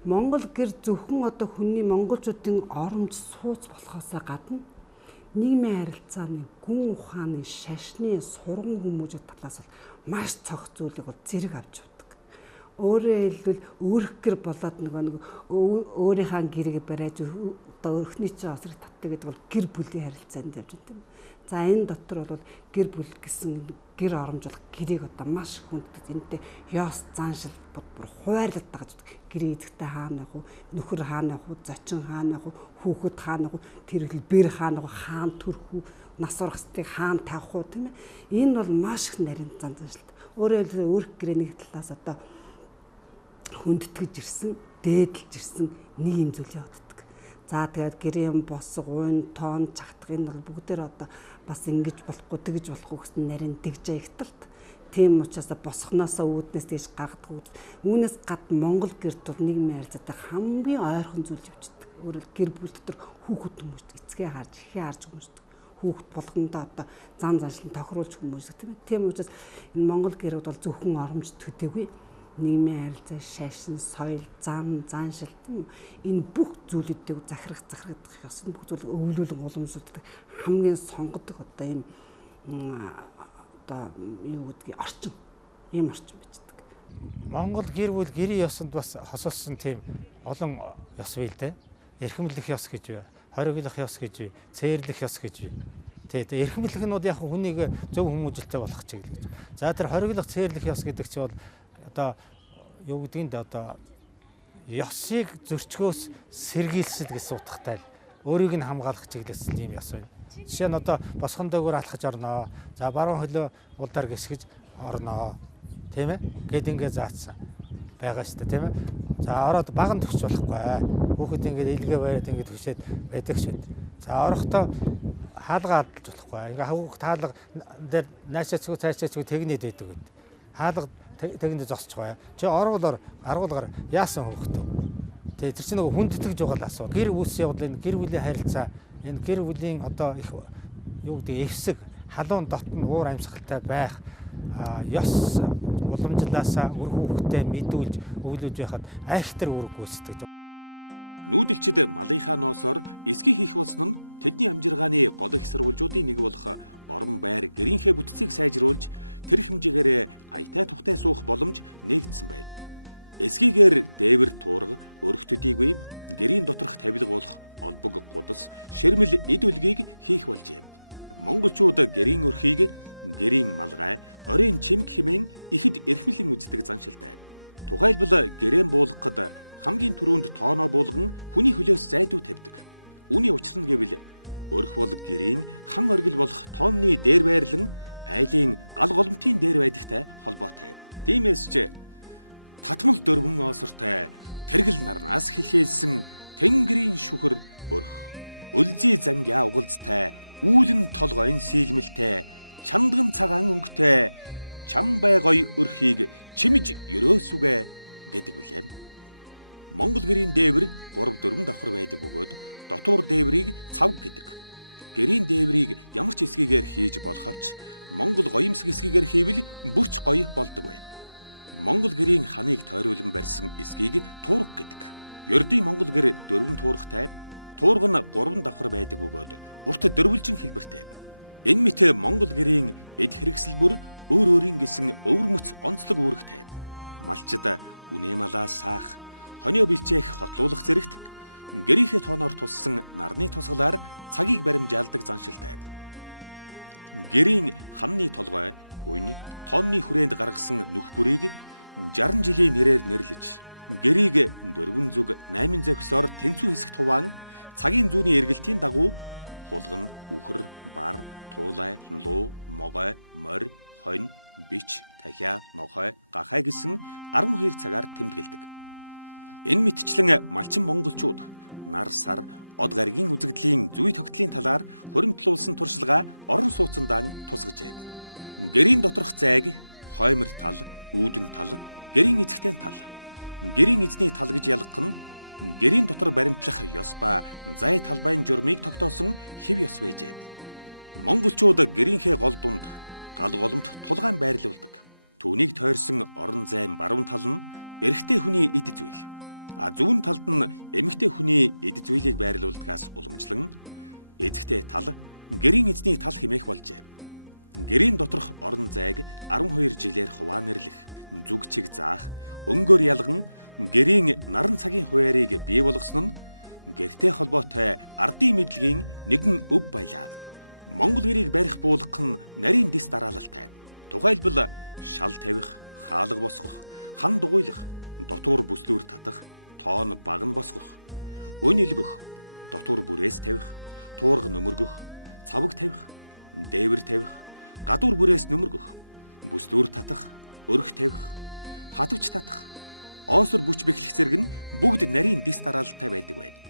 Монгол гэр зөвхөн одоо хүний монголчуудын оромж сууц болохоос гадна нийгмийн харилцааны гүн ухааны шашны сурган хүмүүжүүд талаас бол маш цогц зүйлийг бол зэрэг авч явдаг. Өөрөөр хэлбэл өөрх гэр болоод нэг өөрийнхөө гэрийг бариад одоо өрхний чинь осрыг татдаг гэдэг бол гэр бүлийн харилцаанд явж байгаа юм. За энэ дотор бол гэр бүл гэсэн гэр оромжлох гэрийг одоо маш хүнддэг. Энэтэй ёс заншил бүр хуваарлаад байгаа гэдэг. Гэрээ эзэгтэй хаана явах вэ? Нөхөр хаана явах вэ? Зочин хаана явах вэ? Хүүхэд хаана явах вэ? Тэр бэр хаана явах вэ? Хаана төрөх вэ? Нас урахстыг хаана тавих вэ? Тийм ээ. Энэ бол маш их нарийн заншилт. Өөрөөр хэлбэл өөрх гэрээ нэг талаас одоо хүндэтгэж ирсэн, дээдэлж ирсэн нэг юм зүйл явагддаг. За тэгээд гэрийн босго, уйн, тоон, чагтах энэ бол бүгдээр одоо бас ингэж болохгүй, тэгж болохгүй гэсэн нарийн тэгж аягтарт. Тийм учраас босхноосоо үүднээс тэгж гаргадаг. Үүнээс гадна Монгол гэрд бол нийгмийн харилцаатай хамгийн ойрхон зүйл явждаг. Өөрөөр гэр бүл дотор хүүхэд хүмүүждэг, эцгээ харж, эхээ харж хүмүүждэг. Хүүхэд болгондоо одоо зан заншлан тохируулж хүмүүждэг тийм ээ. Тийм учраас энэ Монгол гэрүүд бол зөвхөн оромж төдийгүй нийгмийн харилцаа, шашин, соёл, зам, заншил энэ бүх зүйлүүдийг захирах ёсны бүх зүйлийг өвлүүлэн уламжуулдаг хамгийн сонгодог одоо ийм одоо юу гэдгийг орчин ийм орчин бичдэг. Монгол гэр бүл гэрийн ёсонд бас хосолсон тийм олон ёс бий л дээ. Эрхэмлэх ёс гэж бай, хориглох ёс гэж бай, цээрлэх ёс гэж бай. Тэгээд эрхэмлэх нь яг хүнийг зөв хүмүүжлэлтэй болох чиглэл гэж. За тэр хориглох, цээрлэх ёс гэдэг чинь бол одоо юу гэдгийг одоо ёсыг зөрчгөөс сэргийлсэл гэж суудахтай өөрийг нь хамгаалах чиглэлсэн тийм ёс байна. Жишээ нь одоо босхон дээгүүр алхаж орноо. За баруун хөлөө улдаар гисгэж орноо. Тийм ээ? Гэт ингэ заацсан байгаа шүү дээ, тийм ээ? За ороод баган төгсч болохгүй. Хүүхэд ингэ илгээ байраад ингэ төгсөөд байдаг шүү дээ. За орохдоо хаалга алдаж болохгүй. Ингээ хүүхэд хаалга дээр наашаацгүй цаашаацгүй тэгнэд байдаг гэдэг. Хаалга тэгэнд зогсож байгаа. Чи оргуулаар аргуулгаар яасан хөөхтөө. Тэгээ тэр чинь нөгөө хүндэтгэж байгаа л асуу. Гэр бүлс явал энэ гэр бүлийн харилцаа, энэ гэр бүлийн одоо их юу гэдэг эвсэг, халуун дотн уур амьсгалтай байх ёс уламжлаасаа үр хүүхдээ мэдүүлж өвлөж байхад айхтар үүрэг гүйцэтгэж. Нүүдэлчид малынхаа ноосоор эсгий хийх болсон нь тэдний амжиргааны гол их сурвалжуудын нэг болох орон байр гэрийнхээ бүтцийг сайжруулж тэр хэмжээгээр аятай тухтай суух боломж нэгдсэн байна. Эсгийгээр дээвэр туурга, өрх төдийгүй гэрийн доторх тавилга болох олбог гудас, ширмэл эд үлгийг хийх болжээ. Монголчууд гэрийн өрхийг гэрийн малгай, орийн чимэг хэмээн ихэд эрхмэлэн үздэг заншилтай. Тухайлбал гэрээн буулгахад хамгийн түрүүнд тооноо буулган хүний хөлөөс зайдуу тавьдаг. Үүний учир нь гэвэл өрх бол гэрийн хан оргил болох тоомны дээр байрлан айлын гал голомтын дээр байдагтай холбоотой. Тиймээс ч татмал дөрвөн оосортой тэргэл нарнаас хэлхээсэн тэнгэрийн шүхэр өрх. Үлзий зангиа угалзтай, үүлэн толгойн сийлмэлтэй, чамдган цагаан өнгөтэй, чам бай гоё өрхийг чимж ерөөсүгэ гэдэг үлэм. Монгол гэрийн дээвэр 3-4 давхар байдаг бөгөөд дотуур дээврийг цавг гэдэг. Гэрийн дээврийг ямар ч эсгийгээр хийж болоховч Монгол гоёмсог эсгийгээр хийвэл бүрч гоё болдог байна. Монгол гэрийн ханыг тойруулан барьсан эсгийг туурга гэдэг. Ердийн монгол гэр 4 туургатай, туурга нь 3 давхар байдаг бөгөөд урт дөрвөлжин хэлбэртэй. Энэ мэт монгол гэрийн эд хэрэгсэл бүр өөр өөрийн гэсэн өвөрмөц онцлог үүрэгтэй. Малчид үнэ малаа саах, хонио бичээх хотлуулах зэрэгт гэрийнхээ тооноор туссан нарны тусгалаар цагийг баримжаалдаг заншилтай. Гэрийн хамны толгой, уйн, тоонны хүрээнд гаргасан нүх бүрийг 60 жилийн нэрээр нэрлэж, гэрийг 4 зүг 8 завхисоор тэнцүү хэсэгт хуваан цагийн зүүнний эргэлтийн дагуу хулган, үхэр, бар, туулай, луу, могой, морь, хонь, бич, дахиа, нохой, гахай гэсэн 12 цагаар тэмдэглэдэг. Энэ мэтчлэн малчин монголчууд нар сар од гаригийн үзэгдлийн зүй тогтлын талаар хуримтлуулсан туршилгаа орон сууцандаа тусгажээ. Гэрийн доторх зайг хоймор тал, үүдэн тал, гэрийн эзэгтэй тал, гэрийн эзний тал гэж ялгах нь гэрийн дотор баримтлах ёс ба зай талбайн журмыг тогтоосон хэв ёс байжээ. Монголчууд гэрийнхээ гол дунд гал голомт тулгаан байрлуулдаг. Түүнийг тойрсон орон зайн баруун тал нь эрэгтэй хүний эд зүйл. Зүүн талд нь эмэгтэй хүний эд зүйлийг байрлуулдгаас уламжлан эзэгтэй тал, гэрийн эзний тал хэмээх болжээ. Гэрийн доторх орон зайг 12 жилээр хуваанэрлэх, зүг чиг заах, өнгөөр ялган гэрийн наран цагийн хуваарийг бий болгосон нь гэртэй холбоотой ардын мэдлэгийн нэгэн өв байлаа. Монгол гэрийг барих буулгах нь нарийн дэс дараалалтай. Тухайлбал шал тавих, хаалга босгох, хан дугуйлах, дотуур бүслүүр татах, тоон багн босгох, өнөлгөх, дотуур бүрээс тавих, туурга нөмөргөх, цаваг тавих, дээвэр тавих, гадуур бүрээс нөмөргөх, бүслүүр татах, өрх тавих, хатвч татах, оосор бүч бэхлэх зэрэг нь бүгд нарийн дэс дараалалтай байдаг байд.